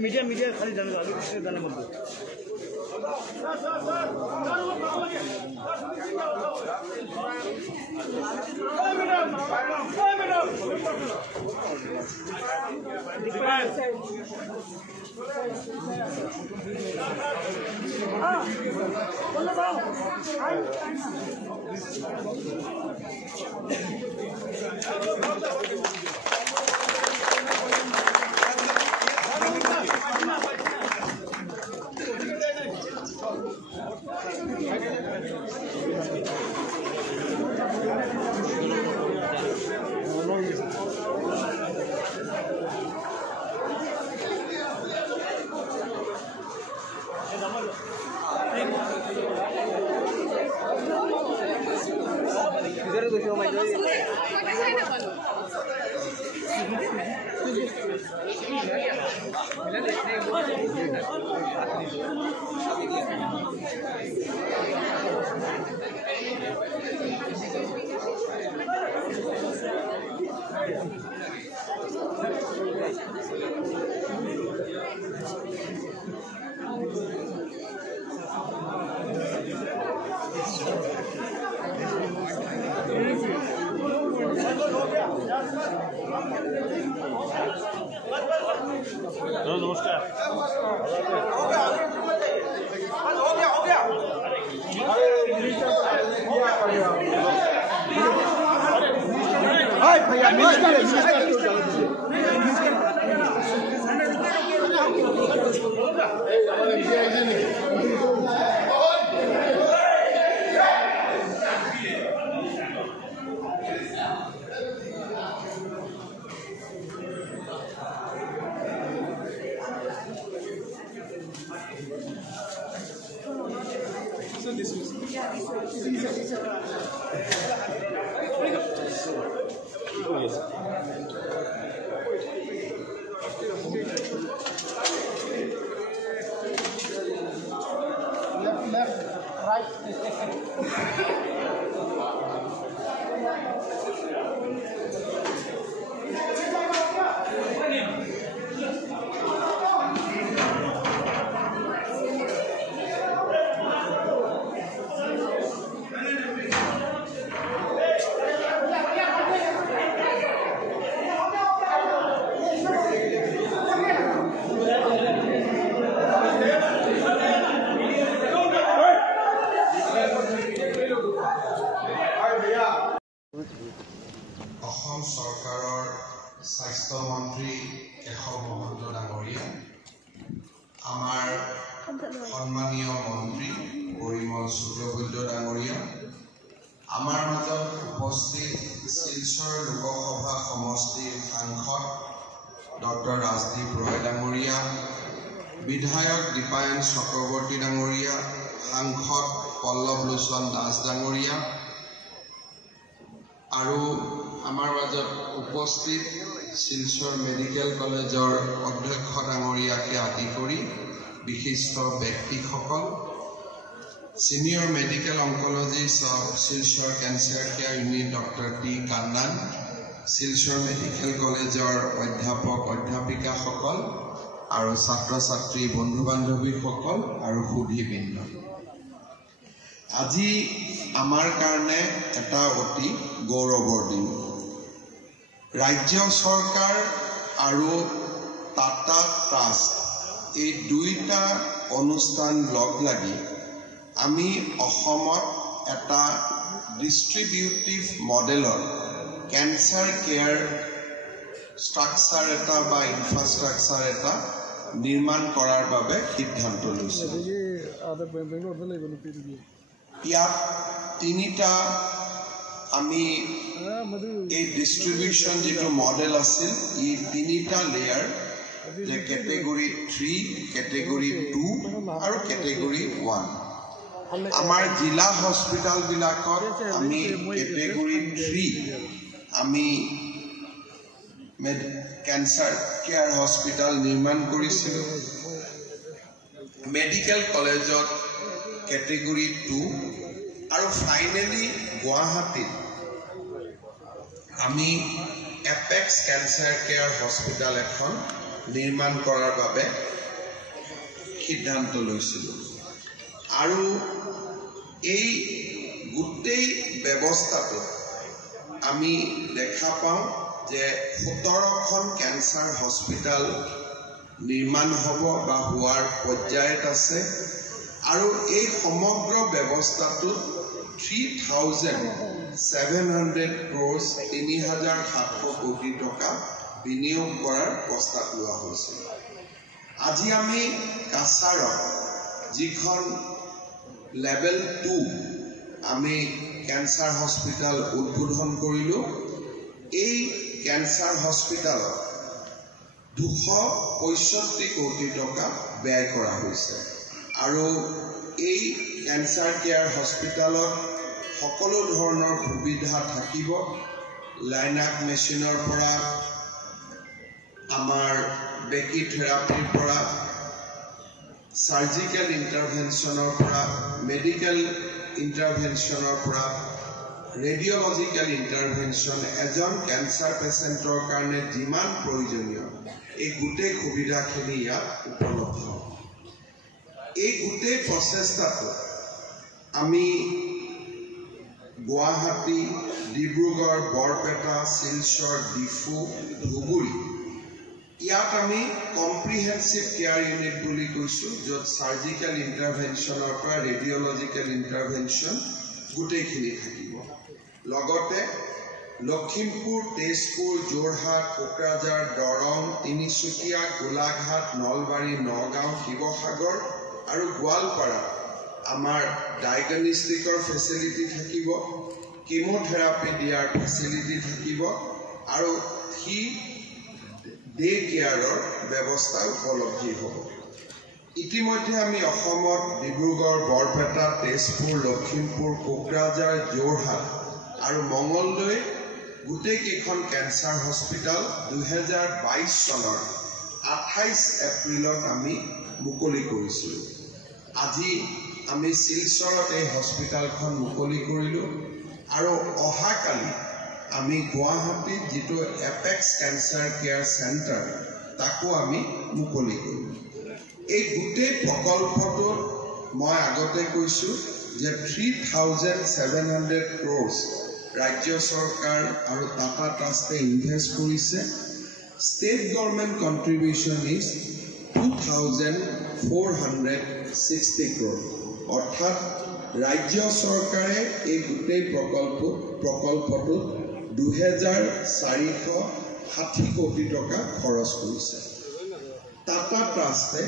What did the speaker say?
Media खाली जाने आगे पीछे जाने मत दो। नमस्कार। অসম চৰকাৰৰ স্বাস্থ্য মন্ত্ৰী কেশৱ মহন্ত ডাঙৰীয়া, আমাৰ সন্মানীয় মন্ত্ৰী পৰিমল শুক্লবৈদ্য ডাঙৰীয়া, আমাৰ মাজত উপস্থিত শিলচৰ লোকসভা সমষ্টিৰ সাংসদ ডক্টৰ ৰাজদীপ ৰয় ডাঙৰীয়া, বিধায়ক দীপায়ন চক্ৰৱৰ্তী ডাঙৰীয়া, সাংসদ পল্লৱ লোচন দাস ডাঙৰীয়া আৰু আমাৰ মাজত উপস্থিত শিলচৰ মেডিকেল কলেজৰ অধ্যক্ষ ডাঙৰীয়াকে আদি কৰি বিশিষ্ট ব্যক্তিসকল, senior medical oncologist of Silchar cancer care unit doctor T Kandan, Silchar medical কলেজৰ অধ্যাপক অধ্যাপিকাসকল আৰু ছাত্ৰ ছাত্ৰী বন্ধু বান্ধৱীসকল আৰু সুধীবৃন্দ, আজি আমাৰ কাৰণে এটা অতি গৌৰৱৰ দিন। ৰাজ্য চৰকাৰ আৰু টাটা ট্ৰাষ্ট এই দুইটা অনুষ্ঠান লগ লাগি আমি অসমত এটা ডিষ্ট্ৰিবিউটিভ মডেলৰ কেঞ্চাৰ কেয়াৰ ষ্ট্ৰাকচাৰ এটা বা ইনফ্ৰাষ্ট্ৰাকচাৰ এটা নিৰ্মাণ কৰাৰ বাবে সিদ্ধান্ত লৈছে। ইয়াত তিনিটা আমি এই ডিস্ট্ৰিবিউশন যেটো মডেল আছিল ই তিনিটা লেয়াৰ যে ক্যাটেগৰি 3 ক্যাটেগৰি 2 আৰু ক্যাটেগৰি 1 আমাৰ জিলা হস্পিটাল বিলাকত আমি ক্যাটেগৰি 3 আমি ক্যান্সাৰ কেয়াৰ হস্পিটাল নিৰ্মাণ কৰিছিলো মেডিকেল কলেজত ক্যাটেগৰি 2 আৰু ফাইনালি গুৱাহাটীত আমি এপেক্স ক্যান্সাৰ কেয়াৰ হস্পিটাল এখন নিৰ্মাণ কৰাৰ বাবে সিদ্ধান্ত লৈছিলো আৰু এই গোটেই ব্যৱস্থাটো আমি দেখা পাওঁ যে 17খন ক্যান্সাৰ হস্পিটাল নিৰ্মাণ হ'ব বা হোৱাৰ পৰ্যায়ত আছে আৰু এই সমগ্ৰ ব্যৱস্থাটো 3,700 crores 3,700 কোটি টকা বিনিয়োগ কৰাৰ প্ৰস্তাৱ লোৱা হৈছে আজি আমি কাছাৰত যিখন লেভেল 2 আমি ক্যান্সাৰ হস্পিটাল উদ্বোধন কৰিলো এই ক্যান্সাৰ হস্পিটাল 265 কোটি টকা ব্যয় কৰা হৈছে আৰু এই ক্যান্সাৰ কেয়াৰ হস্পিটালত সকলো ধৰণৰ সুবিধা থাকিব লাইনাক মেচিনৰ পৰা আমাৰ বেকি থেৰাপিৰ পৰা সাৰ্জিক্যাল ইন্টাৰভেনশনৰ পৰা মেডিকেল ইন্টাৰভেনশনৰ পৰা ৰেডিঅলজিক্যাল ইন্টাৰভেনশন এজন ক্যান্সাৰ পেশেন্টৰ কাৰণে যিমান প্ৰয়োজনীয় এই গোটেই সুবিধাখিনি ইয়াত উপলব্ধ এই গোটেই প্ৰচেষ্টাটো আমি গুৱাহাটী ডিব্ৰুগড় বৰপেটা শিলচৰ ডিফু ধুবুৰী ইয়াত আমি কম্প্ৰিহেনসিভ কেয়াৰ ইউনিট বুলি কৈছো যত সাৰ্জিক্যাল ইন্টাৰভেনশনৰ পৰা ৰেডিঅলজিক্যাল ইন্টাৰভেনশন গোটেইখিনি থাকিব লগতে লখিমপুৰ তেজপুৰ যোৰহাট কোকৰাঝাৰ দৰং তিনিচুকীয়া গোলাঘাট নলবাৰী নগাঁও শিৱসাগৰ আৰু গোৱালপাৰা আমাৰ ডায়াগনষ্টিকৰ ফেসিলিটি থাকিব কেমোথেৰাপি দিয়াৰ ফেসিলিটি থাকিব আৰু ডে কেয়াৰৰ ব্যৱস্থা উপলব্ধ হ'ব ইতিমধ্যে আমি অসমত ডিব্ৰুগড় বৰপেটা তেজপুৰ লখিমপুৰ কোকৰাঝাৰ যোৰহাট আৰু মঙ্গলদৈ গোটেই কেইখন ক্যান্সাৰ হস্পিটাল 2022 চনৰ 28 এপ্ৰিলত আমি মুকলি কৰিছো আজি আমি শিলচৰত এই হস্পিটালখন মুকলি কৰিলো আৰু অহাকালি আমি গুৱাহাটীত যেটো এপেক্স ক্যান্সাৰ কেয়াৰ সেন্টাৰ তাকো আমি মুকলি কৰিম এই গোটেই প্ৰকল্পটো মই আগতে কৈছো যে 3,700 crores ৰাজ্য চৰকাৰ আৰু টাটা ট্ৰাষ্টে ইনভেস্ট কৰিছে স্টেট গভৰ্নমেন্ট কন্ট্ৰিবিউশন ইজ 2,460 crore অৰ্থাৎ ৰাজ্য চৰকাৰে এই গোটেই প্ৰকল্পটো 2,460 কোটি টকা খৰচ কৰিছে টাটা ট্ৰাষ্টে